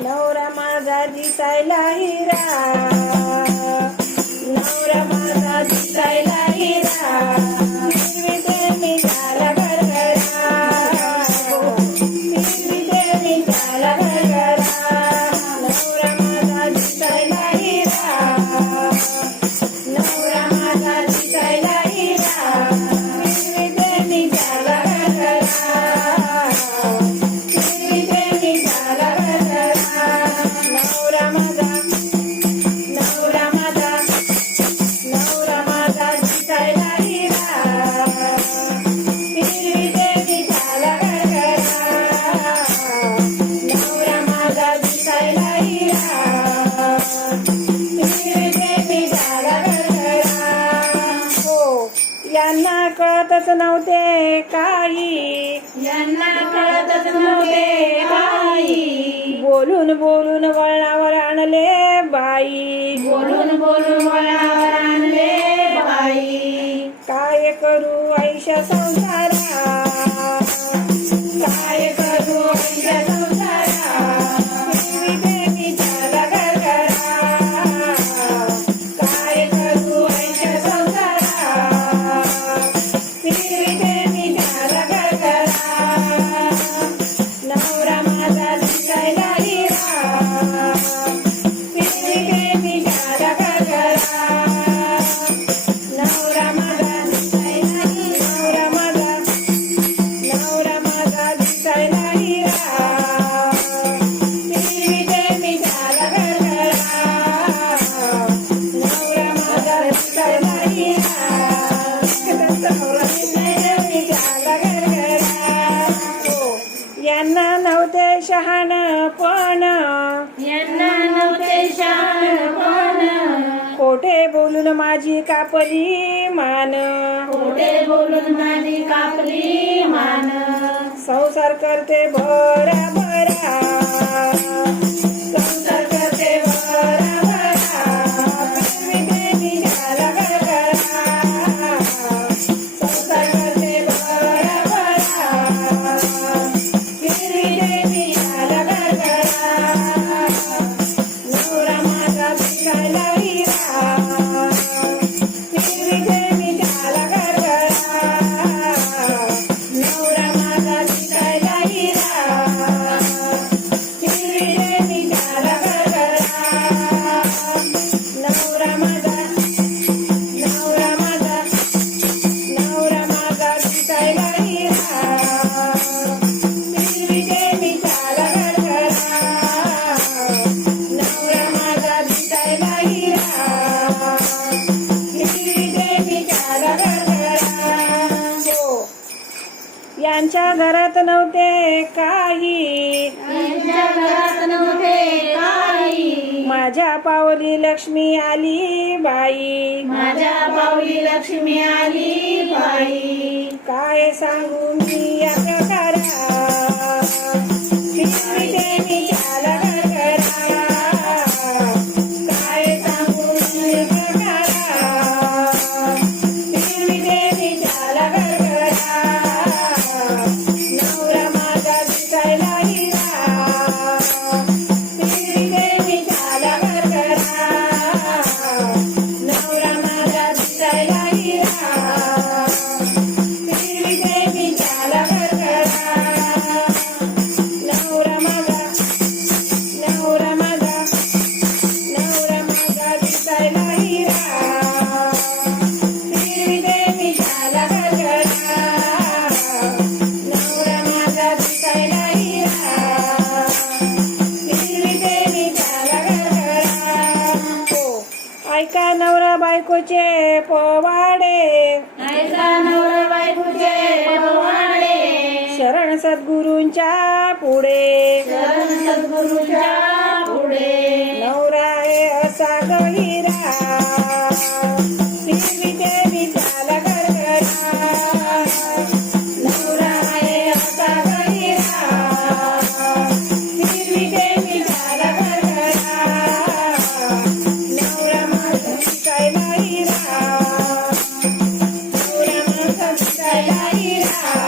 नवरा माझा दिसायला हिरा. यांना कळतच नव्हते काही. यांना कळतच नव्हते काही. बोलून बोलून वळणावर आणले बाई. बोलून बोलून वळणावर आणले बाई. काय करू ऐशा संसार शहाणपण यांना नव्हते शहाणपण खोटे बोलून माझी कापली मान. कोठे बोलून माझी कापली मान. संसार करते बरा बरा यांच्या घरात नव्हते काही. माझ्या पावली लक्ष्मी आली बाई. माझ्या पावली लक्ष्मी आली बाई. काय सांगू मी या प्रकारा बायकोचे पोवाडे. शरण सद्गुरूंच्या पुढे. शरण सद्गुरूंच्या Yeah.